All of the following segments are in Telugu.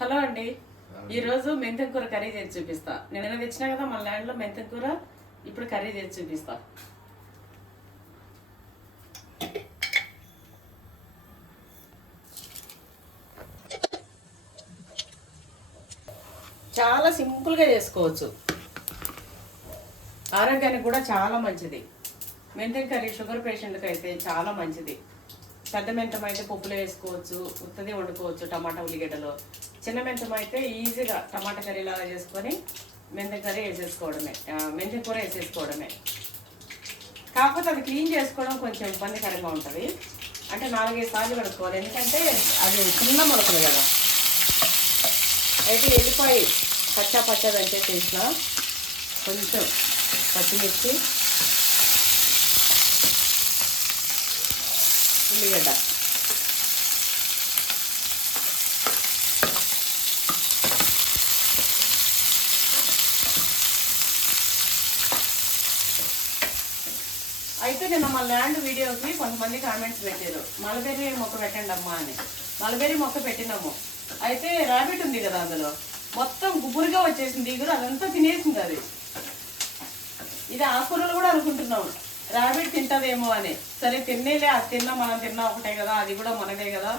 హలో అండి. ఈరోజు మెంతం కూర కర్రీ చేసి చూపిస్తా. నేను నిన్న తెచ్చినా కదా మన ల్యాండ్లో మెంతం కూర ఇప్పుడు కర్రీ చేసి చూపిస్తా. చాలా సింపుల్గా చేసుకోవచ్చు. ఆరోగ్యానికి కూడా చాలా మంచిది. మెంతం కర్రీ షుగర్ పేషెంట్కి అయితే చాలా మంచిది. పెద్ద మెంతం అయితే పప్పులో వేసుకోవచ్చు ఉత్తది వండుకోవచ్చు టమాటా ఉల్లిగడ్డలో. చిన్న మెంతం అయితే ఈజీగా టమాటా కర్రీ లాగా చేసుకొని మెంతి కర్రీ వేసేసుకోవడమే. మెంతి కూర వేసేసుకోవడమే. కాకపోతే అది క్లీన్ చేసుకోవడం కొంచెం ఇబ్బందికరంగా ఉంటుంది. అంటే నాలుగైదు సార్లు కడుక్కోవాలి. ఎందుకంటే అది చిన్న మొలకలు కదా. అయితే వెళ్ళిపోయి పచ్చా పచ్చా దంచేసేసిన కొంచెం పచ్చిమిర్చి ఉల్లిగడ్డ అయితే నిన్న మా ల్యాండ్ వీడియోకి కొంతమంది కామెంట్స్ పెట్టారు. మలబెర్రీ మొక్క పెట్టండి అమ్మా అని. మలబెర్రీ మొక్క పెట్టినాము. అయితే రాబిట్ ఉంది కదా అందులో. మొత్తం గుబురుగా వచ్చేసింది ఇగురు అదంతా తినేసింది అది. ఇది ఆకుకూరలు కూడా అనుకుంటున్నాం. ర్యాబిట్ తింటదేమో అని. సరే తిన్నేలే అది తిన్నా మనం తిన్నా ఒకటే కదా అది కూడా మనదే కదా.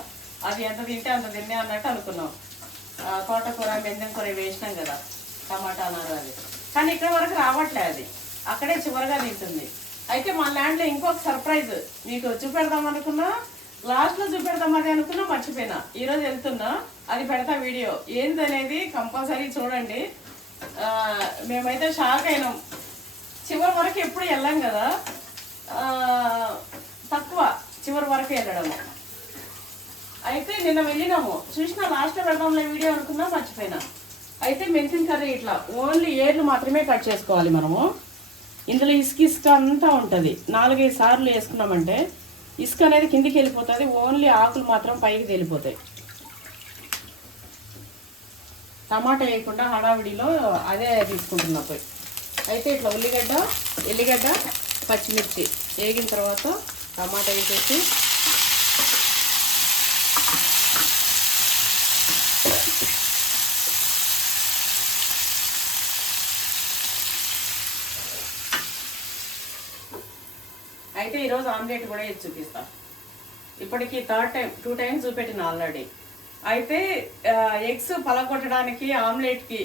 అది ఎంత తింటే అంత తిన్నే అన్నట్టు అనుకున్నాం. తోటకూర మెందెం కూర వేసినాం కదా టమాటా అన్నారు అది కానీ ఇక్కడ వరకు రావట్లే అది. అక్కడే చివరిగా తింటుంది. అయితే మా ల్యాండ్లో ఇంకొక సర్ప్రైజ్. మీకు చూపెడదాం అనుకున్నా లాస్ట్లో చూపెడదాం అది అనుకున్నా మర్చిపోయినా. ఈరోజు వెళ్తున్నా అది పెడతా వీడియో. ఏందనేది కంపల్సరీ చూడండి. మేమైతే షాక్ అయినాం. చివరి వరకు ఎప్పుడు వెళ్ళాం కదా? తక్కువ చివరి వరకు వెళ్ళడం అయితే నిన్న వెళ్ళినాము. చూసిన లాస్ట్ పెడదాంలో వీడియో అనుకున్నా మర్చిపోయినా. అయితే మెంతిన కర్రీ ఇట్లా ఓన్లీ ఏర్లు మాత్రమే కట్ చేసుకోవాలి మనము. ఇందులో ఇసుక ఇసుక అంతా ఉంటుంది. నాలుగైదు సార్లు వేసుకున్నామంటే ఇసుక అనేది కిందికి వెళ్ళిపోతుంది. ఓన్లీ ఆకులు మాత్రం పైకి తేలిపోతాయి. టమాటా వేయకుండా హడావిడిలో అదే తీసుకుంటున్నా పోయి. అయితే ఇట్లా ఉల్లిగడ్డ ఎల్లిగడ్డ పచ్చిమిర్చి వేగిన తర్వాత టమాటా వేసేసి అయితే ఈరోజు ఆమ్లెట్ కూడా వేసి చూపిస్తాను ఇప్పటికి థర్డ్ టైం టూ టైమ్స్ చూపెట్టిన ఆల్రెడీ. అయితే ఎగ్స్ పలగొట్టడానికి ఆమ్లెట్కి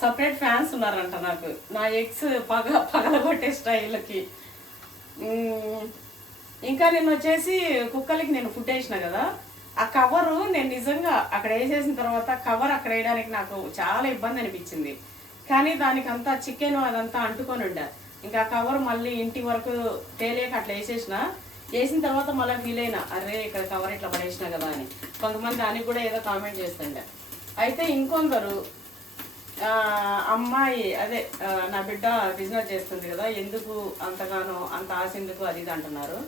సపరేట్ ఫ్యాన్స్ ఉన్నారంట నాకు. నా ఎగ్స్ పగ పగలగొట్టే స్టైల్కి. ఇంకా నేను వచ్చేసి కుక్కలకి నేను ఫుడ్ వేసిన కదా ఆ కవరు నేను నిజంగా అక్కడ వేసేసిన తర్వాత కవర్ అక్కడ వేయడానికి నాకు చాలా ఇబ్బంది అనిపించింది. కానీ దానికి అంతా చికెన్ అదంతా అంటుకొని ఉండాలి ఇంకా కవర్ మళ్ళీ ఇంటి వరకు తేలేక అట్లా వేసేసిన వేసిన తర్వాత మళ్ళీ ఫీల్ అయినా అరే ఇక్కడ కవర్ ఇట్లా పడేసిన కదా అని. కొంతమంది దానికి కూడా ఏదో కామెంట్ చేస్తుండే. అయితే ఇంకొందరు అమ్మాయి అదే నా బిడ్డ బిజినెస్ చేస్తుంది కదా ఎందుకు అంతగానో అంత ఆశ ఎందుకు? అది ఇది అంటున్నారు.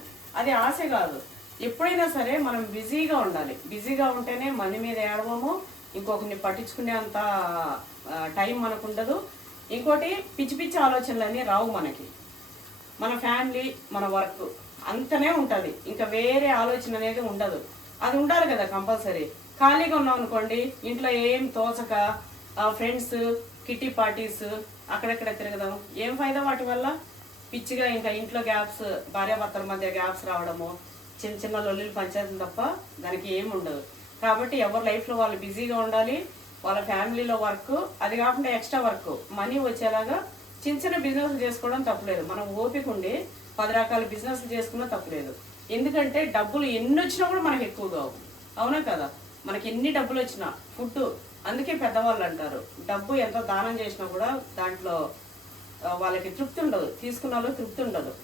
అది ఆశ కాదు. ఎప్పుడైనా సరే మనం బిజీగా ఉండాలి. బిజీగా ఉంటేనే మనీ మీద ఏడవము. ఇంకొకరిని పట్టించుకునే అంత టైం మనకు ఉండదు. ఇంకోటి పిచ్చి పిచ్చి ఆలోచనలన్నీ రావు మనకి. మన ఫ్యామిలీ మన వర్క్ అంతనే ఉంటుంది. ఇంకా వేరే ఆలోచన అనేది ఉండదు. అది ఉండాలి కదా కంపల్సరీ. ఖాళీగా ఉన్నాం అనుకోండి ఇంట్లో ఏం తోచక ఫ్రెండ్స్ కిట్టి పార్టీస్ అక్కడెక్కడ తిరగదాం? ఏం ఫైదా వాటి వల్ల? పిచ్చిగా ఇంకా ఇంట్లో గ్యాప్స్ భార్యాభర్తల మధ్య గ్యాప్స్ రావడము చిన్న చిన్న లొల్లిలు పంచాయతీ తప్ప దానికి ఏం ఉండదు. కాబట్టి ఎవరి లైఫ్లో వాళ్ళు బిజీగా ఉండాలి వాళ్ళ ఫ్యామిలీలో వర్క్ అది కాకుండా ఎక్స్ట్రా వర్క్. మనీ వచ్చేలాగా చిన్న చిన్న బిజినెస్లు చేసుకోవడం తప్పులేదు. మనం ఓపిక ఉండి పది రకాల బిజినెస్లు చేసుకున్నా తప్పులేదు. ఎందుకంటే డబ్బులు ఎన్ని వచ్చినా కూడా మనకి ఎక్కువ కావు. అవునా కదా? మనకి ఎన్ని డబ్బులు వచ్చినా ఫుడ్ అందుకే పెద్దవాళ్ళు అంటారు. డబ్బు ఎంత దానం చేసినా కూడా దాంట్లో వాళ్ళకి తృప్తి ఉండదు. తీసుకున్న వాళ్ళు తృప్తి ఉండదు.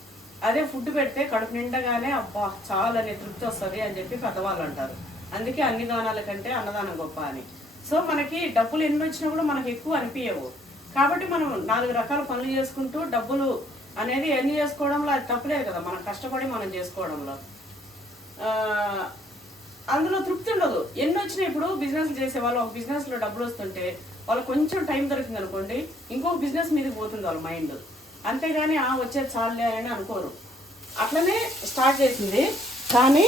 అదే ఫుడ్ పెడితే కడుపు నిండగానే అబ్బా చాలు అనే తృప్తి వస్తుంది అని చెప్పి పెద్దవాళ్ళు అంటారు. అందుకే అన్ని దానాల కంటే అన్నదానం గొప్ప అని. సో మనకి డబ్బులు ఎన్ని వచ్చినా కూడా మనకి ఎక్కువ అనిపించవు కాబట్టి మనం నాలుగు రకాల పనులు చేసుకుంటూ డబ్బులు అనేది ఎన్ని చేసుకోవడంలో అది తప్పులే కదా మనం కష్టపడి మనం చేసుకోవడంలో. అందులో తృప్తి ఉండదు. ఎన్ని వచ్చినా ఇప్పుడు బిజినెస్ చేసే వాళ్ళు ఒక బిజినెస్లో డబ్బులు వస్తుంటే వాళ్ళు కొంచెం టైం దొరికింది అనుకోండి ఇంకొక బిజినెస్ మీదకి పోతుంది వాళ్ళ మైండ్ అంతేగాని ఆ వచ్చేది చాలే అని అనుకోరు. అట్లనే స్టార్ట్ చేసింది. కానీ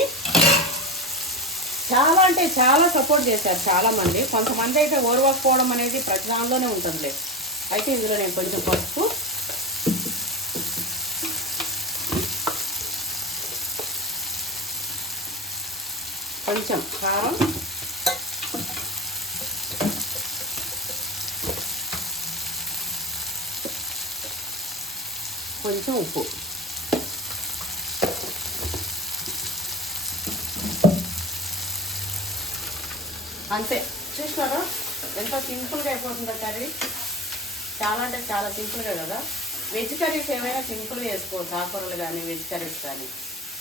చాలా అంటే చాలా సపోర్ట్ చేశారు చాలా మంది కొంతమంది అయితే ఓర్వకపోవడం అనేది ప్రతి దానిలోనే ఉంటుందిలే. అయితే ఇందులో నేను కొంచెం పసుపు. కొంచెం కారం. కొంచెం ఉప్పు. అంతే. చూసినారా? ఎంత సింపుల్గా అయిపోతుందో కర్రీ. చాలా అంటే చాలా సింపుల్గా కదా. వెజ్ కర్రీస్ ఏమైనా సింపుల్గా చేసుకో ఆకుకూరలు కానీ వెజ్ కర్రీస్ కానీ.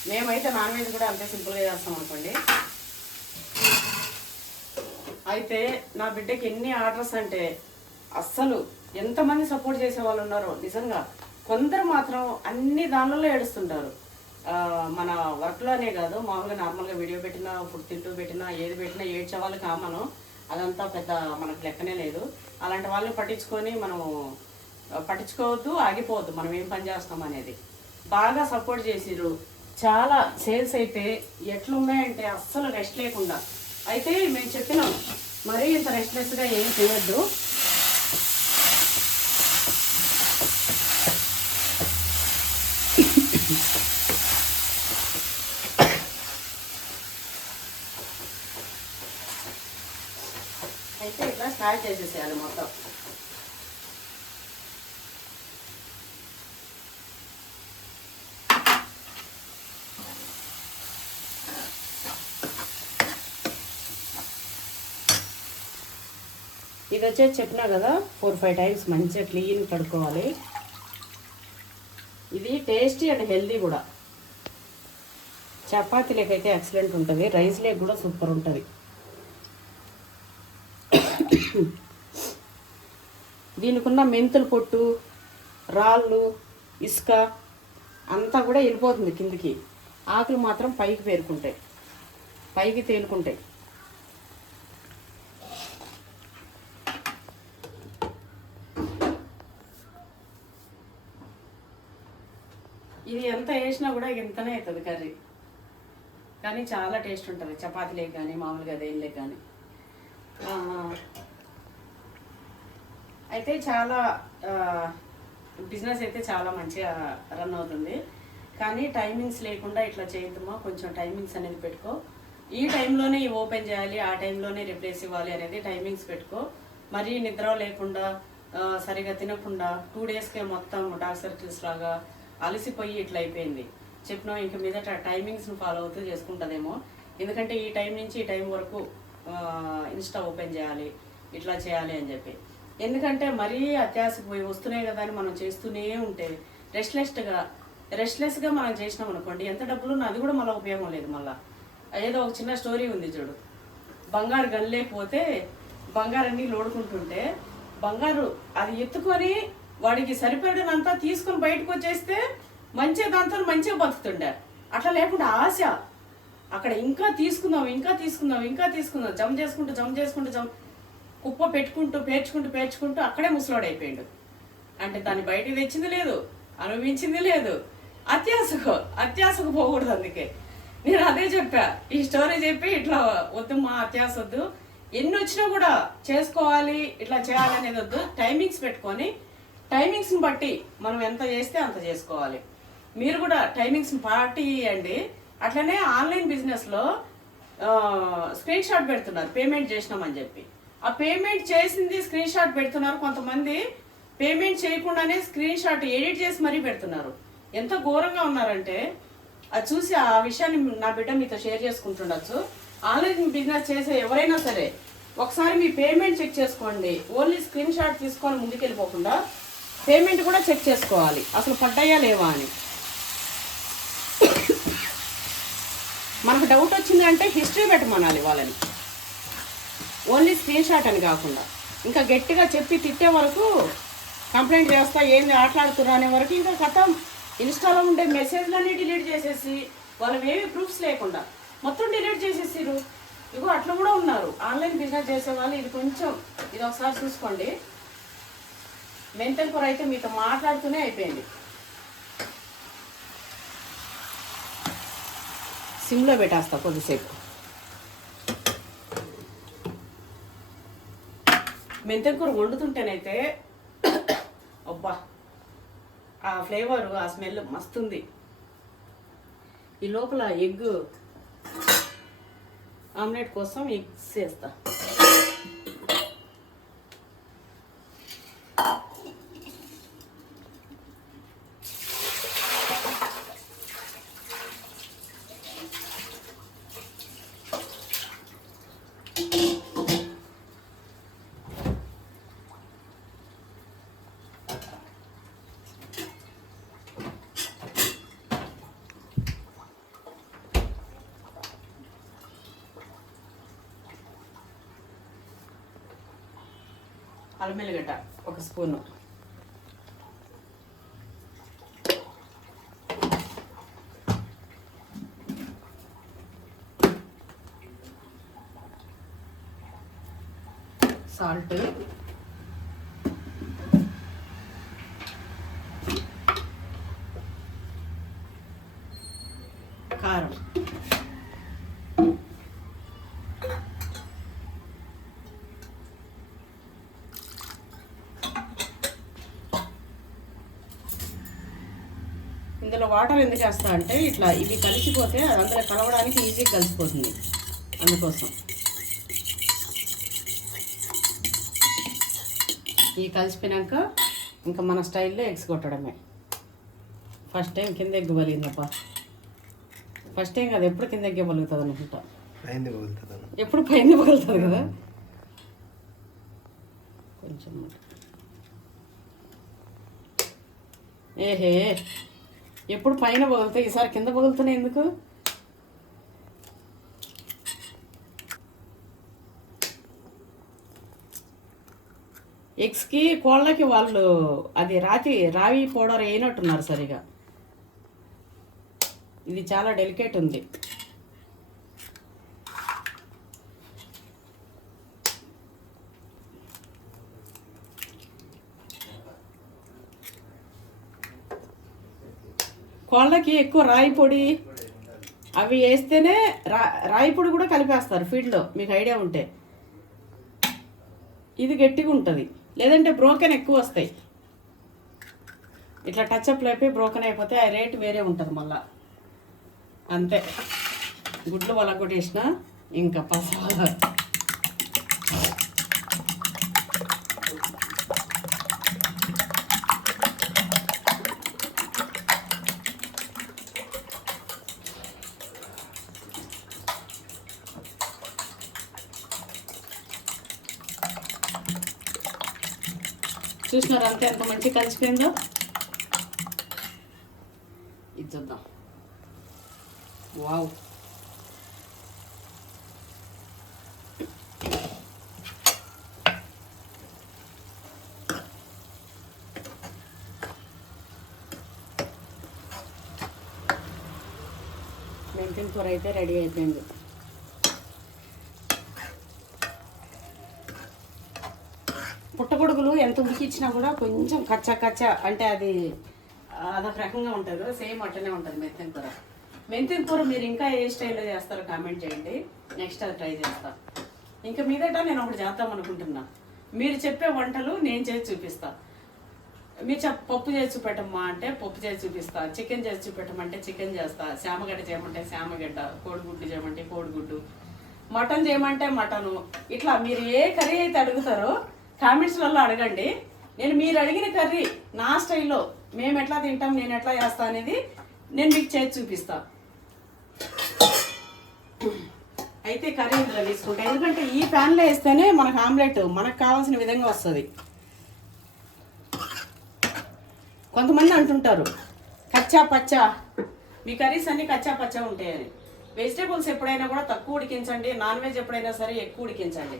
మేమైతే నాన్ వెజ్ కూడా అంతే సింపుల్గా చేస్తాం అనుకోండి. అయితే నా బిడ్డకి ఎన్ని ఆర్డర్స్ అంటే అస్సలు ఎంతమంది సపోర్ట్ చేసే వాళ్ళు ఉన్నారో నిజంగా. కొందరు మాత్రం అన్ని దానిలో ఏడుస్తుంటారు. మన వర్క్లోనే కాదు మామూలుగా నార్మల్గా వీడియో పెట్టినా ఫుడ్ తింటూ పెట్టినా ఏది పెట్టినా ఏడ్చే వాళ్ళు కామను అదంతా పెద్ద మనకు లెక్కనే లేదు. అలాంటి వాళ్ళని పట్టించుకొని మనం పట్టించుకోవద్దు ఆగిపోవద్దు. మనం ఏం పని చేస్తాం అనేది. బాగా సపోర్ట్ చేసిర్రు. చాలా సేల్స్ అయితే ఎట్లున్నాయంటే అస్సలు రెస్ట్ లేకుండా. అయితే మేము చెప్పినాం మరీ ఇంత రెస్ట్లెస్గా ఏం చేయొద్దు. అయితే చేసేసేయాలి మొత్తం. ఇది వచ్చేసి చెప్పినా కదా ఫోర్ ఫైవ్ టైమ్స్ మంచిగా క్లీన్ కడుక్కోవాలి. ఇది టేస్టీ అండ్ హెల్దీ కూడా. చపాతీలకైతే ఎక్సలెంట్ ఉంటుంది రైస్ లేక్ కూడా సూపర్ ఉంటుంది. దీనికున్న మెంతులు పొట్టు రాళ్ళు ఇసుక అంతా కూడా వెళ్ళిపోతుంది కిందికి. ఆకులు మాత్రం పైకి పేరుకుంటాయి. పైకి తేలుకుంటాయి. ఇది ఎంత వేసినా కూడా ఇంతనే అవుతుంది కర్రీ. కానీ చాలా టేస్ట్ ఉంటుంది. చపాతీలే కానీ మామూలుగా దేనిలే కానీ. అయితే చాలా బిజినెస్ అయితే చాలా మంచిగా రన్ అవుతుంది. కానీ టైమింగ్స్ లేకుండా ఇట్లా చేయొద్దమ్మా కొంచెం టైమింగ్స్ అనేది పెట్టుకో. ఈ టైంలోనే ఇవి ఓపెన్ చేయాలి ఆ టైంలోనే రిప్లేస్ ఇవ్వాలి అనేది టైమింగ్స్ పెట్టుకో. మరీ నిద్ర లేకుండా సరిగా తినకుండా టూ డేస్కే మొత్తం డార్క్ సర్కిల్స్ లాగా అలసిపోయి ఇట్లా అయిపోయింది. చెప్పినా ఇంక మీదట టైమింగ్స్ని ఫాలో అవుతూ చేసుకుంటుందేమో. ఎందుకంటే ఈ టైం నుంచి ఈ టైం వరకు ఇన్స్టా ఓపెన్ చేయాలి ఇట్లా చేయాలి అని చెప్పి. ఎందుకంటే మరీ అత్యాశకు పోయి వస్తున్నాయి కదా అని మనం చేస్తూనే ఉంటే రెస్ట్లెస్ట్గా రెస్ట్లెస్గా మనం చేసినాం అనుకోండి ఎంత డబ్బులు ఉన్నా అది కూడా మళ్ళీ ఉపయోగం లేదు మళ్ళీ. ఏదో ఒక చిన్న స్టోరీ ఉంది చూడు. బంగారు గల్లేకపోతే బంగారాన్ని లోడుకుంటుంటే బంగారు అది ఎత్తుకొని వాడికి సరిపడినంతా తీసుకొని బయటకు వచ్చేస్తే మంచిగా దాంతో మంచిగా బతుకుతుండే. అట్లా లేకుండా ఆశ. అక్కడ ఇంకా తీసుకుందాం ఇంకా తీసుకుందాం ఇంకా తీసుకుందాం. జమ చేసుకుంటూ జమ చేసుకుంటూ జమ కుప్ప పెట్టుకుంటూ పేర్చుకుంటూ పేర్చుకుంటూ అక్కడే ముసలోడు అయిపోయాడు. అంటే దాన్ని బయటికి తెచ్చింది లేదు అనుభవించింది లేదు. అత్యాశకు అత్యాశకు పోకూడదు అందుకే. నేను అదే చెప్పా ఈ స్టోరీ చెప్పి ఇట్లా వద్దు మా అత్యాశ వద్దు. ఎన్ని వచ్చినా కూడా చేసుకోవాలి ఇట్లా చేయాలి అనేది వద్దు. టైమింగ్స్ పెట్టుకొని టైమింగ్స్ని బట్టి మనం ఎంత చేస్తే అంత చేసుకోవాలి. మీరు కూడా టైమింగ్స్ని పార్టీ ఇవ్వండి అట్లనే ఆన్లైన్ బిజినెస్లో స్క్రీన్ షాట్ పెడుతున్నారు పేమెంట్ చేసినామని చెప్పి. ఆ పేమెంట్ చేసింది స్క్రీన్ షాట్ పెడుతున్నారు కొంతమంది. పేమెంట్ చేయకుండానే స్క్రీన్ షాట్ ఎడిట్ చేసి మరీ పెడుతున్నారు. ఎంత ఘోరంగా ఉన్నారంటే అది చూసి ఆ విషయాన్ని నా బిడ్డ మీతో షేర్ చేసుకుంటుండొచ్చు. ఆన్లైన్ బిజినెస్ చేసే ఎవరైనా సరే ఒకసారి మీ పేమెంట్ చెక్ చేసుకోండి. ఓన్లీ స్క్రీన్ షాట్ తీసుకొని ముందుకెళ్ళిపోకుండా పేమెంట్ కూడా చెక్ చేసుకోవాలి. అసలు పడ్డాయా లేవా అని. మనకు డౌట్ వచ్చిందంటే హిస్టరీ పెట్టమనాలి వాళ్ళని. ఓన్లీ స్క్రీన్ షాట్ అని కాకుండా. ఇంకా గట్టిగా చెప్పి తిట్టే వరకు కంప్లైంట్ చేస్తా ఏంది ఆటలాడుతున్నా అనే వరకు ఇంకా కథం. ఇన్స్టాలో ఉండే మెసేజ్లన్నీ డిలీట్ చేసేసి వాళ్ళు ఏమి ప్రూఫ్స్ లేకుండా మొత్తం డిలీట్ చేసేసారు ఇగో అట్లా కూడా ఉన్నారు. ఆన్లైన్ బిజినెస్ చేసే వాళ్ళు ఇది కొంచెం ఇది ఒకసారి చూసుకోండి. మెంటల్ కూర అయితే మీతో మాట్లాడుతూనే అయిపోయింది. సిమ్లో పెట్టేస్తా కొద్దిసేపు. మెంతకూర వండుతుంటేనైతే అబ్బా ఆ ఫ్లేవర్ ఆ స్మెల్ మస్తుంది. ఈ లోపల ఎగ్ ఆమ్లెట్ కోసం ఎగ్స్ వేస్తా. అల్లం వెల్లిగడ్డ ఒక స్పూను సాల్ట్ కారం వాటర్ ఎందుకు వేస్తా అంటే ఇట్లా ఇవి కలిసిపోతే అది అందులో కలవడానికి ఈజీగా కలిసిపోతుంది అందుకోసం. ఇవి కలిసిపోయినాక ఇంకా మన స్టైల్లో ఎగ్స్ కొట్టడమే. ఫస్ట్ టైం కింద ఎగ్గు బలిగిందప్ప ఫస్ట్ టైం కదా ఎప్పుడు కింద ఎగ్గే బలుగుతుంది అనుకుంటా. ఎప్పుడు పైన పగులుతుంది కదా? కొంచెం ఏహే ఎప్పుడు పైన పగులుతాయి ఈసారి కింద పగులుతున్నాయి ఎందుకు? ఎగ్స్కి కోళ్ళకి వాళ్ళు అది రాతి రావి పౌడర్ వేయనట్టున్నారు సరిగా. ఇది చాలా డెలికేట్ ఉంది. కోళ్ళకి ఎక్కువ రాయి పొడి అవి వేస్తేనే రా రాయి పొడి కూడా కలిపేస్తారు ఫీడ్లో మీకు ఐడియా ఉంటే. ఇది గట్టిగా ఉంటుంది. లేదంటే బ్రోకెన్ ఎక్కువ వస్తాయి. ఇట్లా టచ్ అప్ లేపి బ్రోకెన్ అయిపోతే ఆ రేట్ వేరే ఉంటుంది మళ్ళా. అంతే. గుడ్లు వలగొట్టేసిన ఇంకా పసాల చూసినారు అంతే ఎంత మంచి కలిసిపోయిందో. ఇది చూద్దాం. వావ్. మెంతిన కూర అయితే రెడీ అయిపోయింది. ఎంత ఉడికిచ్చినా కూడా కొంచెం కచ్చా కచ్చా అంటే అది అదొక రకంగా ఉంటుంది. సేమ్ అట్టనే ఉంటుంది మెంతిన కూర. మెంతిన కూర మీరు ఇంకా ఏ స్టైల్లో చేస్తారో కామెంట్ చేయండి. నెక్స్ట్ అది ట్రై చేస్తా. ఇంకా మీదట నేను ఒకటి చేద్దాం అనుకుంటున్నా. మీరు చెప్పే వంటలు నేను చేసి చూపిస్తా. మీరు చెప్ పప్పు చేసి చూపెట్టమ్మా అంటే పప్పు చేసి చూపిస్తా. చికెన్ చేసి చూపెట్టమంటే చికెన్ చేస్తా. శామగడ్డ చేయమంటే శామగడ్డ కోడిగుడ్డు చేయమంటే కోడిగుడ్డు. మటన్ చేయమంటే మటను. ఇట్లా మీరు ఏ కర్రీ అయితే అడుగుతారో కామెంట్స్లలో అడగండి. నేను మీరు అడిగిన కర్రీ నా స్టైల్లో మేము ఎట్లా తింటాం నేను ఎట్లా చేస్తా అనేది నేను మీకు చేసి చూపిస్తా. అయితే కర్రీ ఇందులో తీసుకుంటా. ఎందుకంటే ఈ ప్యాన్లో వేస్తేనే మనకు ఆమ్లెట్ మనకు కావాల్సిన విధంగా వస్తుంది. కొంతమంది అంటుంటారు కచ్చా పచ్చా. మీ కర్రీస్ అన్నీ కచ్చా పచ్చా ఉంటాయని. వెజిటేబుల్స్ ఎప్పుడైనా కూడా తక్కువ ఉడికించండి నాన్ వెజ్ ఎప్పుడైనా సరే ఎక్కువ ఉడికించండి.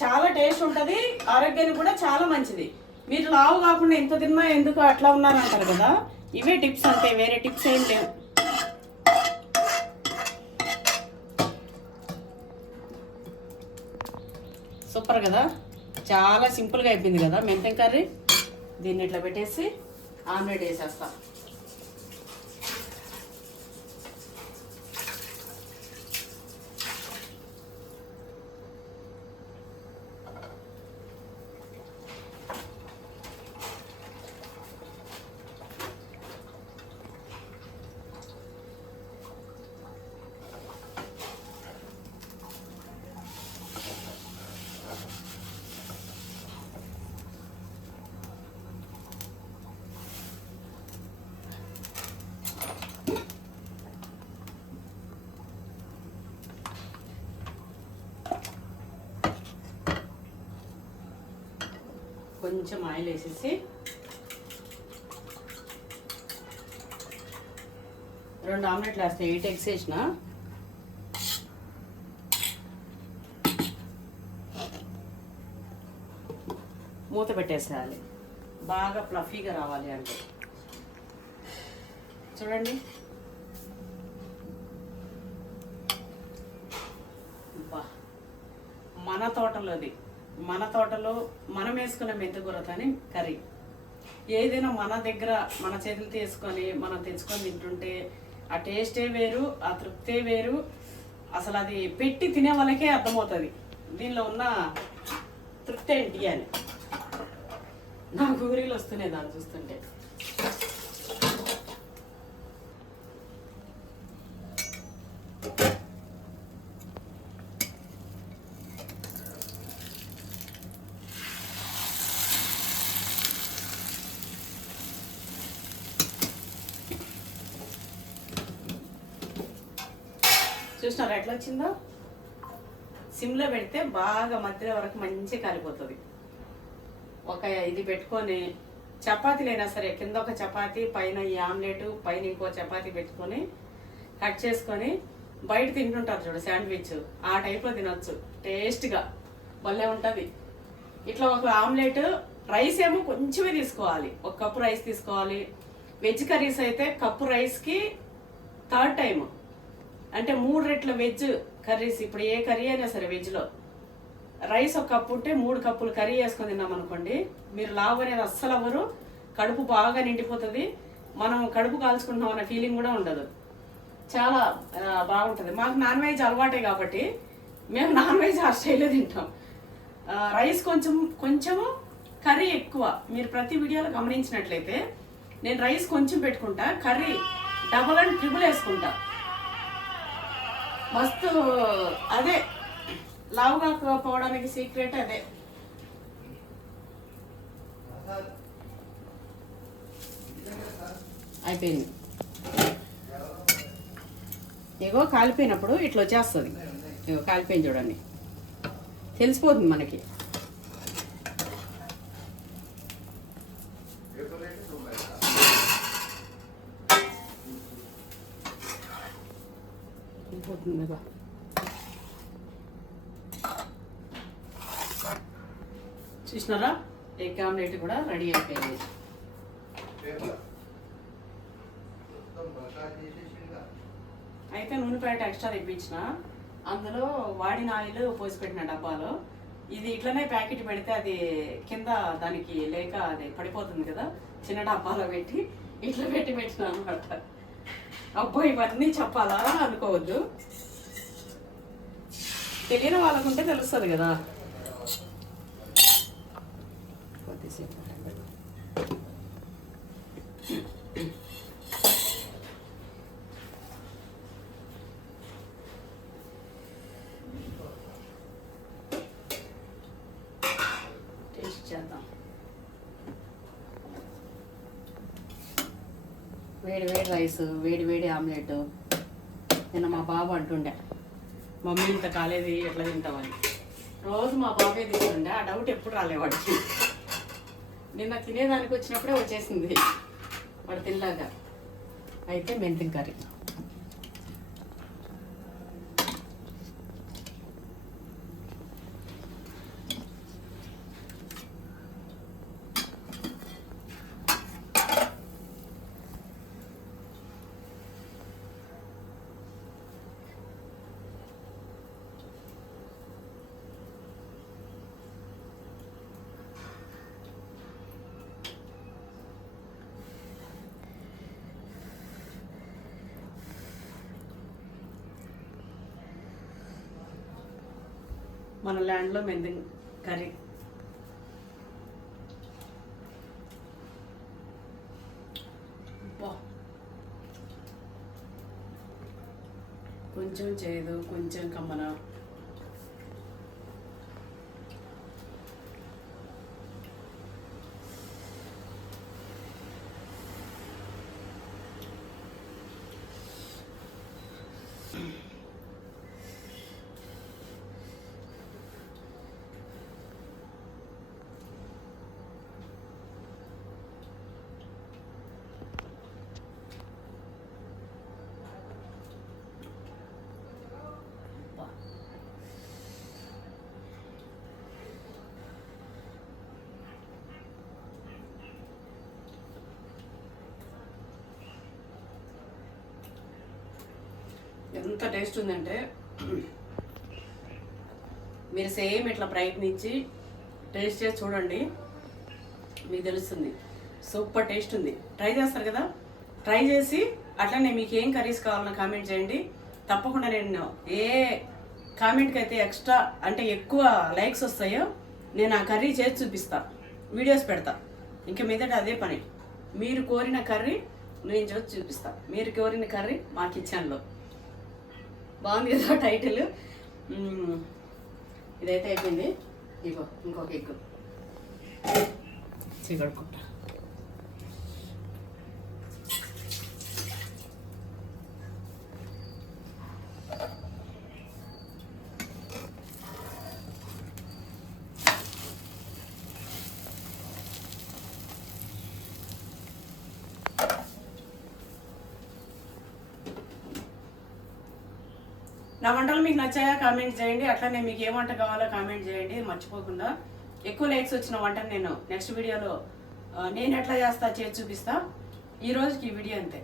చాలా టేస్ట్ ఉంటుంది ఆరోగ్యానికి కూడా చాలా మంచిది. మీరు లావు కాకుండా ఎంత తిన్నా ఎందుకు అట్లా ఉన్నారంటారు కదా? ఇవే టిప్స్ అంటే వేరే టిప్స్ ఏం లేవు. సూపర్ కదా? చాలా సింపుల్గా అయిపోయింది కదా మెంతం కర్రీ? దీన్ని ఇట్లా పెట్టేసి ఆమ్లెట్ వేసేస్తాను కొంచెం ఆయిల్ వేసేసి రెండు ఆమ్లెట్లు వేస్తే. ఎయిట్ ఎగ్స్ వేసిన. మూత పెట్టేసేయాలి. బాగా ఫ్లఫీగా రావాలి అంటే. చూడండి. మన తోటలోది. మన తోటలో మనం వేసుకున్న మెంతికూరతోని కర్రీ. ఏదైనా మన దగ్గర మన చేతులు తీసుకొని మనం తెచ్చుకొని తింటుంటే ఆ టేస్టే వేరు ఆ తృప్తే వేరు. అసలు అది పెట్టి తినే వాళ్ళకే అర్థమవుతుంది. దీనిలో ఉన్న తృప్తి ఏంటి అని. నా గూరీలు వస్తున్నాయి దాన్ని చూస్తుంటే. చూసినారా? ఎట్లా వచ్చిందో? సిమ్లో పెడితే బాగా మధ్య వరకు మంచిగా కాలిపోతుంది. ఒక ఇది పెట్టుకొని చపాతీలైనా సరే కింద ఒక చపాతీ పైన ఈ ఆమ్లెట్ పైన ఇంకో చపాతీ పెట్టుకొని కట్ చేసుకొని బయట తింటుంటారు చూడు శాండ్విచ్. ఆ టైప్లో తినొచ్చు. టేస్ట్గా భలే ఉంటుంది. ఇట్లా ఒక ఆమ్లెట్ రైస్ ఏమో కొంచెమే తీసుకోవాలి. ఒక కప్పు రైస్ తీసుకోవాలి. వెజ్ కర్రీస్ అయితే కప్పు రైస్కి థర్డ్ టైం అంటే మూడు రెట్ల వెజ్ కర్రీస్ ఇప్పుడు ఏ కర్రీ అయినా సరే వెజ్లో. రైస్ ఒక కప్పు ఉంటే మూడు కప్పులు కర్రీ వేసుకొని తిన్నాం అనుకోండి మీరు లావు అనేది అస్సలు అవ్వరు. కడుపు బాగా నిండిపోతుంది. మనం కడుపు కాల్చుకుంటున్నాం అనే ఫీలింగ్ కూడా ఉండదు. చాలా బాగుంటుంది. మాకు నాన్ వెజ్ అలవాటే కాబట్టి మేము నాన్ వెజ్ ఆ తింటాం. రైస్ కొంచెం కొంచెము కర్రీ ఎక్కువ. మీరు ప్రతి వీడియోలో గమనించినట్లయితే నేను రైస్ కొంచెం పెట్టుకుంటా కర్రీ డబల్ అండ్ ట్రిపుల్ వేసుకుంటా. మస్తు అదే లావుగా పోవడానికి సీక్రెట్ అదే. అయిపోయింది. ఏగో కాలిపోయినప్పుడు ఇట్లా వచ్చేస్తుంది. ఇగో కాలిపోయింది చూడండి. తెలిసిపోతుంది మనకి వెళ్ళిపోతుంది ఇగో. చూసినారా ఎగ్ ఆమ్లెట్ కూడా రెడీ అయిపోయింది. అయితే నూనె ప్యాకెట్ ఎక్స్ట్రా తెప్పించిన. అందులో వాడిన ఆయిల్ పోసి పెట్టిన డబ్బాలో. ఇది ఇట్లనే ప్యాకెట్ పెడితే అది కింద దానికి లేక అది పడిపోతుంది కదా చిన్న డబ్బాలో పెట్టి ఇట్లా పెట్టి పెట్టిన అనమాట అబ్బో ఇవన్నీ చెప్పాలా? అనుకోవద్దు. తెలియని వాళ్ళకుంటే తెలుస్తుంది కదా. టేస్ట్ చేద్దాం. వేడి వేడి రైస్ వేడి వేడి ఆమ్లెట్. నిన్న మా బాబు అంటుండే మమ్మీ ఇంత కాలేదు ఎట్లా తింటామని రోజు మా బాబే తింటుండే ఆ డౌట్ ఎప్పుడు రాలేవాడికి నిన్న తినేదానికి వచ్చినప్పుడే వచ్చేసింది. వాడు తినలాగా అయితే మెంతి కర్రీ. బ్రాండ్లో ల్యాండ్లో మెంతి కర్రీ కొంచెం చేదు కొంచెం కమ్మన. ఎంత టేస్ట్ ఉందంటే మీరు సేమ్ ఇట్లా ప్రయత్నించి టేస్ట్ చేసి చూడండి మీకు తెలుస్తుంది. సూపర్ టేస్ట్ ఉంది. ట్రై చేస్తారు కదా? ట్రై చేసి అట్లనే మీకు ఏం కర్రీస్ కావాలన్నా కామెంట్ చేయండి. తప్పకుండా నేను ఏ కామెంట్కి అయితే ఎక్స్ట్రా అంటే ఎక్కువ లైక్స్ వస్తాయో నేను ఆ కర్రీ చేసి చూపిస్తా. వీడియోస్ పెడతా. ఇంక మీదట అదే పని. మీరు కోరిన కర్రీ నేను చేసి చూపిస్తా. మీరు కోరిన కర్రీ మా కిచెన్లో బాగుంది కదా టైటిల్. ఇదైతే అయిపోయింది. ఇగో ఇంకొక ఎగ్. చిగడుకుంటా వీడియోలు మీకు నచ్చాయా కామెంట్ చేయండి. అట్లనే మీకు ఏ వంట కావాలో కామెంట్ చేయండి. మర్చిపోకుండా. ఎక్కువ లైక్స్ వచ్చిన వంటను నేను నెక్స్ట్ వీడియోలో నేను ఎట్లా చేస్తా చేసి చూపిస్తా. ఈ రోజుకి ఈ వీడియో అంతే.